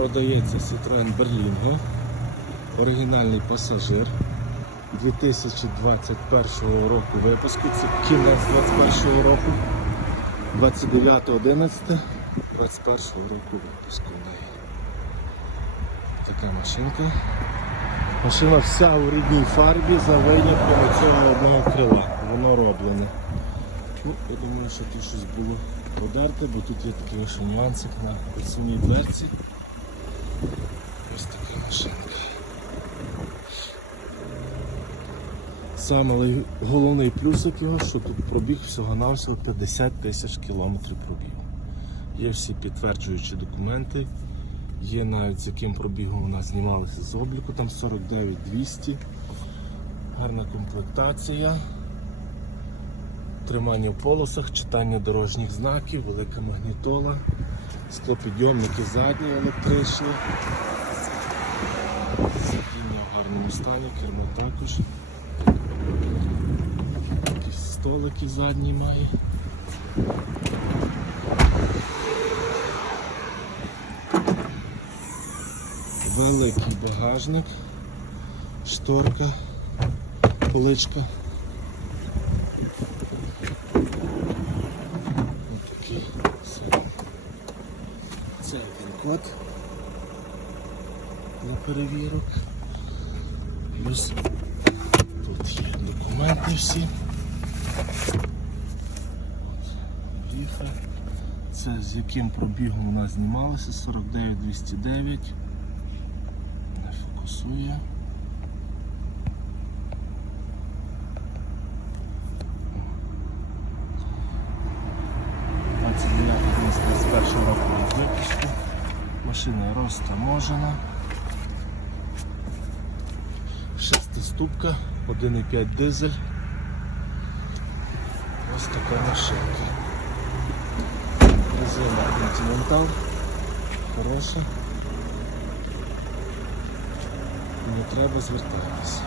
Продається Citroen Berlingo, оригінальний пасажир 2021 року випуску, це кінець 2021 року, 29.11 21 року випуску. Така машинка. Машина вся у рідній фарбі за винятком цього одного крила. Воно роблене. Ну, я думаю, що тут щось було подерте, бо тут є такий лише нюансик на підсумній дверці. Ось така машинка. Саме головний плюсик його, що тут пробіг всього-навсього 50 тисяч кілометрів пробігу. Є всі підтверджуючі документи. Є навіть з яким пробігом у нас знімалися з обліку, там 49 200. Гарна комплектація. Тримання в полосах, читання дорожніх знаків, велика магнітола, склопідйомники задні електричні. Сидіння в гарному стані, кермо також. Якісь столики задні має. Великий багажник, шторка, поличка. Ось такий. Це один код для перевірок. Плюс тут є документи всі. Гріфа. Це з яким пробігом у нас знімалося 49 209. Не фокусує. Машина розтаможена. Шестиступка, 1,5 дизель. с такой машинки. Резина Continental. Хороша. Не треба звертатись.